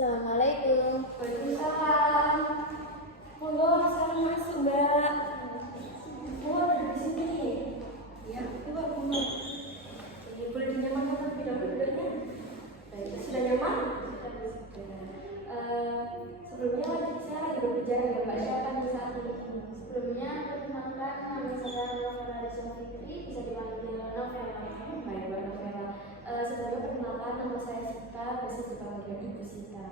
Assalamualaikum. Waalaikumsalam. Monggo sekarang masuk Mbak. Oh, di sini. Ya, monggo. Ini boleh dinyamankan terlebih dahulu duduknya. Baik, sudah nyaman? Sebelumnya saya lagi berbicara dengan Mbak siapa nih saat ini? Sebelumnya, perkenalkan nama saya Novela Rizal Fitri, bisa dipanggil Novela. Baik, Mbak Novela. Sebelumnya perkenalkan nama saya Sita, biasa dipanggil Ibu Sita.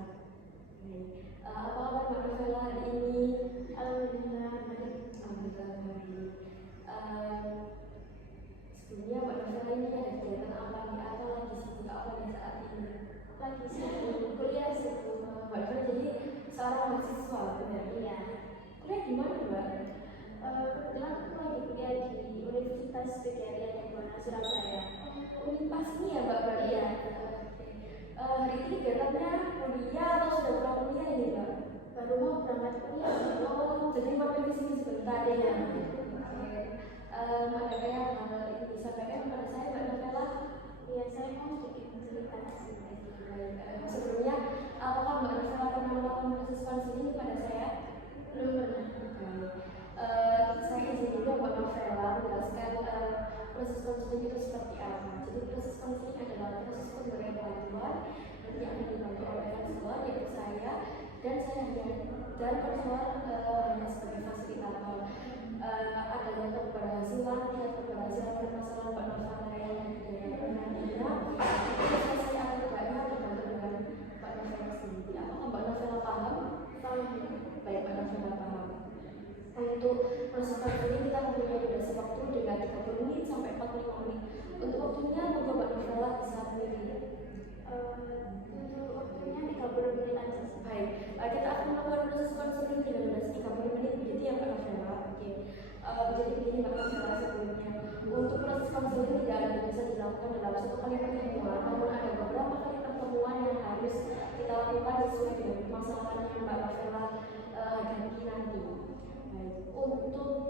Apa kabar Mbak Novela hari ini? Alhamdulillah baik. Alhamdulillah baik. Sebelumnya Mbak Novela ini ada kegiatan apa nih atau lagi sibuk apa nih saat ini? Lagi sibuk kuliah sibuk. Mbak Novela jadi seorang mahasiswa, benar? Iya. Kuliah di mana Mbak? Kebetulan aku lagi kuliah di Universitas Pegirian Negara Surabaya. Unpas ini ya Mbak Mbak? Iya. Hari ini kegiatannya kuliah atau sudah pulang kuliah ini Mbak? Baru mau berangkat kuliah. Oh, jadi mampir di sini sebentar ya. Ada kayak hal ini disampaikan kepada saya Mbak Novela? Iya, saya mau sedikit cerita sih. Sebelumnya, apakah Mbak Novela pernah melakukan proses konseling kepada saya? Belum pernah. Saya izin dulu Mbak Novela menjelaskan proses konseling itu seperti apa. Jadi proses konseling adalah proses pemberian bantuan nanti akan dibantu oleh konselor yaitu saya dan konselor hanya sebagai fasilitator. Adanya keberhasilan permasalahan Mbak Novela yang nantinya selesai atau tidaknya tergantung dengan Mbak Novela sendiri. Apakah Mbak Novela paham? Paham. Baik, Mbak Novela paham. Untuk proses konseling kita mempunyai durasi waktu dengan 30 menit sampai 45 menit. Untuk waktunya monggo Mbak Novela bisa pilih. Untuk waktunya 30 menit aja. Baik, kita akan melakukan proses konseling dengan durasi 30 menit begitu ya Mbak Novela. Oke. Jadi begini Mbak Novela sebelumnya. Untuk proses konseling tidak ada bisa dilakukan dalam satu kali pertemuan, namun ada beberapa kali pertemuan yang harus kita lakukan sesuai dengan permasalahan yang Mbak Novela hadapi nanti. Baik, untuk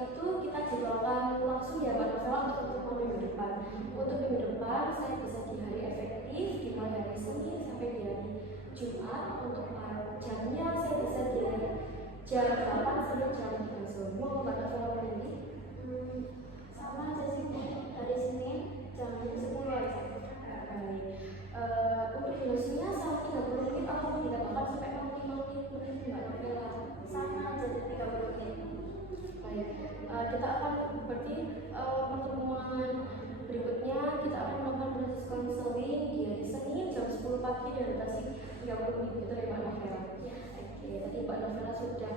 itu kita jadwalkan langsung ya Mbak Novela untuk minggu depan. Untuk minggu depan saya bisa di hari efektif dimulai dari Senin sampai di hari Jumat. Untuk jamnya saya bisa di hari jam 8 sampai jam 3 sore. Mau Mbak Novela pilih? Sama aja sih, dari Senin jam 10 aja. Baik. Untuk durasinya sama 30 menit atau ditambahkan sampai 45 menit Mbak Novela? Sama aja 30 menit. Baik, kita akan berarti pertemuan berikutnya kita akan melakukan proses konseling di hari Senin jam 10 pagi dan durasi 30 menit gitu ya Mbak Novela. Oke, tadi Mbak Novela sudah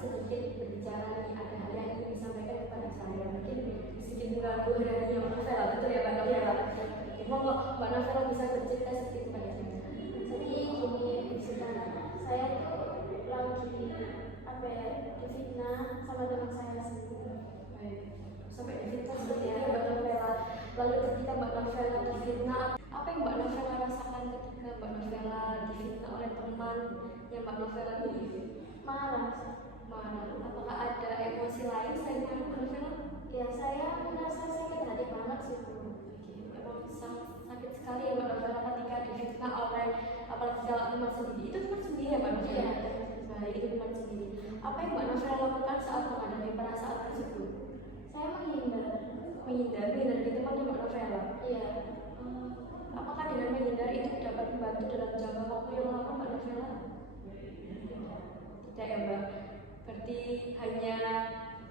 sedikit berbicara nih, ada hal yang ingin disampaikan kepada saya. Mungkin sedikit mengganggu hari Mbak Novela, betul ya Mbak Novela? Monggo Mbak Novela bisa bercerita sedikit kepada saya. Jadi gini, saya tuh lagi difitnah sama teman saya sendiri. Baik, sampai difitnah seperti itu Mbak Novela. Lalu ketika Mbak Novela difitnah, apa yang Mbak Novela rasakan ketika Mbak Novela difitnah oleh teman yang Mbak Novela miliki? Marah. Apakah ada emosi lain selain Mbak Novela? Ya, saya merasa sakit hati banget sih. Emang sangat sakit sekali ya Mbak Novela ketika difitnah oleh apalagi kalau teman sendiri. Itu teman sendiri ya Mbak Novela? Iya. Baik, itu teman sendiri. Apa yang Mbak Novela lakukan saat menghadapi perasaan tersebut? Saya menghindar. Menghindari temannya Mbak Novela? Iya. Apakah dengan menghindar itu dapat membantu dalam jangka waktu yang lama Mbak Novela? Tidak ya Mbak? Berarti hanya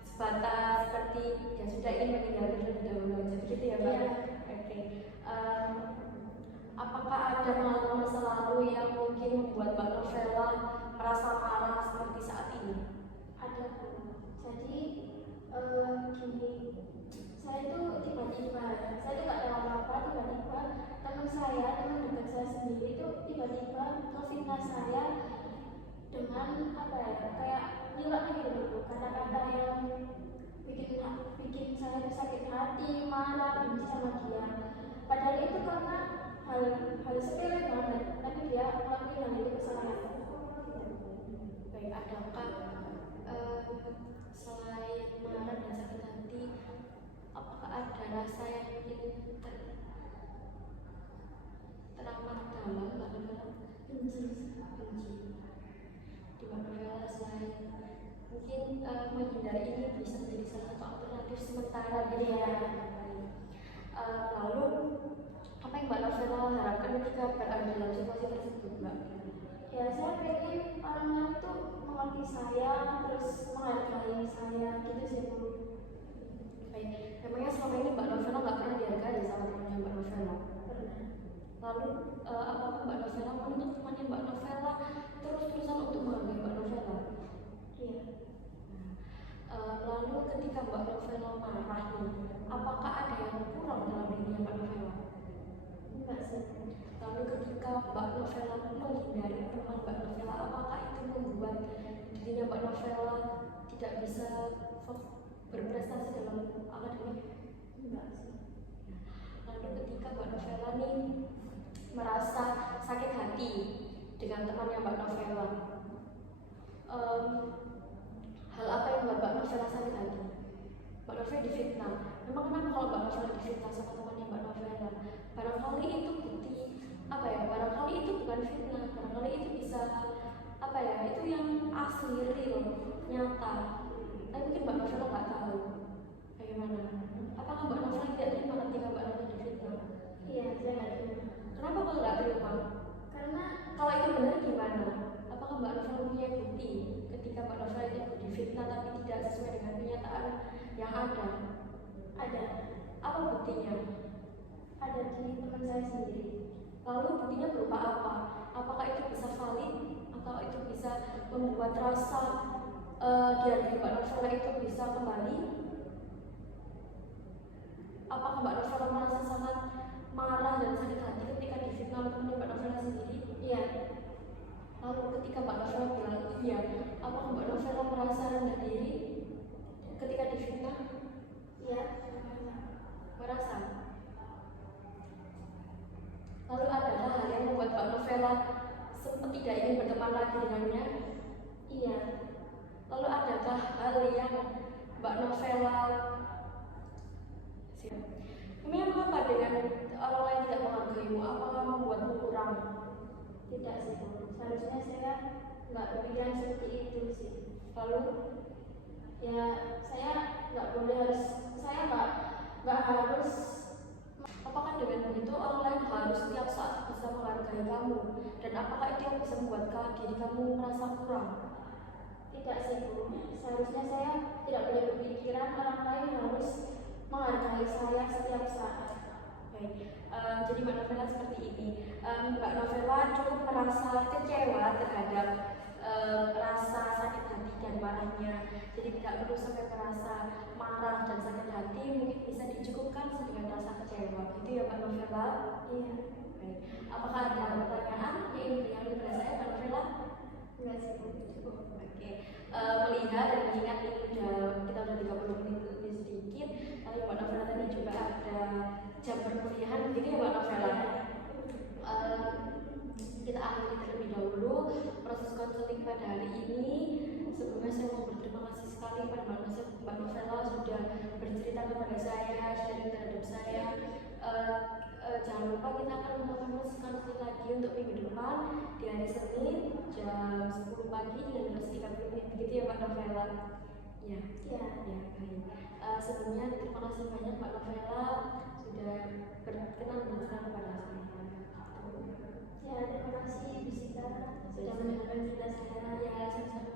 sebatas seperti ya sudah ingin menghindari terlebih dahulu aja begitu ya Mbak? Iya. Oke. Apakah ada pengalaman masa lalu yang mungkin membuat Mbak Novela merasa marah seperti saat ini? Ada. Jadi gini, saya tuh tiba-tiba, saya tuh gak tahu apa-apa, tiba-tiba teman dekat saya sendiri tuh tiba-tiba ngefitnah saya dengan kayak nyelak gitu, kata-kata yang bikin saya tuh sakit hati, marah, benci sama dia. Padahal itu karena hal sepele banget, tapi dia ngelakuin hal itu ke saya. Baik, adakah selain marah dan sakit hati, apakah ada rasa yang mungkin teramat dalam Mbak Benci. Di Mbak Novela selain mungkin menghindari ini bisa menjadi salah satu alternatif sementara gitu ya. Lalu apa yang Mbak Novela harapkan ketika berada dalam situasi tersebut, Mbak? Ya saya pengen orang lain tuh mengerti saya, terus menghargai saya gitu sih Bu. Baik, memangnya selama ini Mbak Novela nggak pernah dihargai sama temannya Mbak Novela? Pernah. Lalu apakah Mbak Novela menuntut temannya Mbak Novela terus-terusan untuk menghargai Mbak Novela? Iya. Lalu ketika Mbak Novela marah nih, apakah ada yang kurang dalam dirinya Mbak Novela? Enggak sih. Lalu ketika Mbak Novela menghindari teman Mbak Novela, apakah itu membuat dirinya Mbak Novela tidak bisa berprestasi dalam akademik? Enggak sih. Lalu ketika Mbak Novela nih merasa sakit hati dengan temannya Mbak Novela, hal apa yang membuat Mbak Novela sakit hati? Mbak Novela difitnah. Memang kenapa kalau Mbak Novela difitnah sama temannya Mbak Novela? Barangkali itu bukti apa ya? Barangkali itu bukan fitnah. Barangkali itu bisa apa ya? Itu yang asli, real, nyata. Tapi mungkin Mbak Novela nggak tahu. Bagaimana? Apakah Mbak Novela tidak terima ketika Mbak Novela difitnah? Iya, saya nggak terima. Kenapa kalau nggak terima? Karena Kalau itu benar gimana? Apakah Mbak Novela punya bukti ketika Mbak Novela itu difitnah tapi tidak sesuai dengan kenyataan yang ada? ada Apa buktinya? ada di teman saya sendiri. Lalu buktinya berupa apa? Apakah itu bisa valid atau itu bisa membuat rasa dihargai Mbak Novela itu bisa kembali? Apakah Mbak Novela merasa sangat marah dan sakit hati ketika difitnah oleh teman Mbak Novela sendiri? Iya. Lalu ketika Mbak Novela bilang iya, apakah Mbak Novela merasa rendah diri ketika difitnah? Iya. Merasa. Lalu adakah hal yang membuat Mbak Novela sempat tidak ingin berteman lagi dengannya? Iya. Lalu adakah hal yang Mbak Novela memang apa dengan orang lain tidak menghargaimu? Apakah membuatmu kurang? Tidak sih Bu. Seharusnya saya nggak berpikiran seperti itu sih. Lalu Ya saya nggak boleh harus, saya nggak harus. apakah dengan begitu orang lain harus setiap saat bisa menghargai kamu? Dan apakah itu yang bisa membuat diri kamu merasa kurang? Tidak sih Bu. Seharusnya saya tidak boleh berpikiran orang lain harus menghargai saya setiap saat. Baik, jadi Mbak Novela seperti ini. Mbak Novela cukup merasa kecewa terhadap rasa sakit hati dan marahnya. Jadi tidak perlu sampai merasa marah dan sakit hati, mungkin bisa dicukupkan dengan rasa kecewa. Gitu ya Mbak Novela? Iya. Baik. Apakah ada pertanyaan yang ingin ditanyakan kepada saya Mbak Novela? Enggak sih Bu. Cukup. Oke. Melihat dan mengingat ini kita udah 30 menit lebih sedikit. Lalu Mbak Novela tadi juga ada jam perkuliahan, begitu ya Mbak Novela? Kita akhiri terlebih dahulu proses konseling pada hari ini. Sebelumnya saya mau berterima kasih sekali pada Mbak Novela sudah bercerita kepada saya, sharing terhadap saya. Jangan lupa kita akan melakukan proses konseling lagi untuk minggu depan di hari Senin jam 10 pagi dan 30 menit, begitu ya Mbak Novela? Ya, Iya. ya baik. Sebelumnya terima kasih banyak Mbak Novela sudah berkenan bercerita kepada saya. Ya, terima kasih Bu Sita sudah mendengarkan cerita saya. Ya, sama-sama.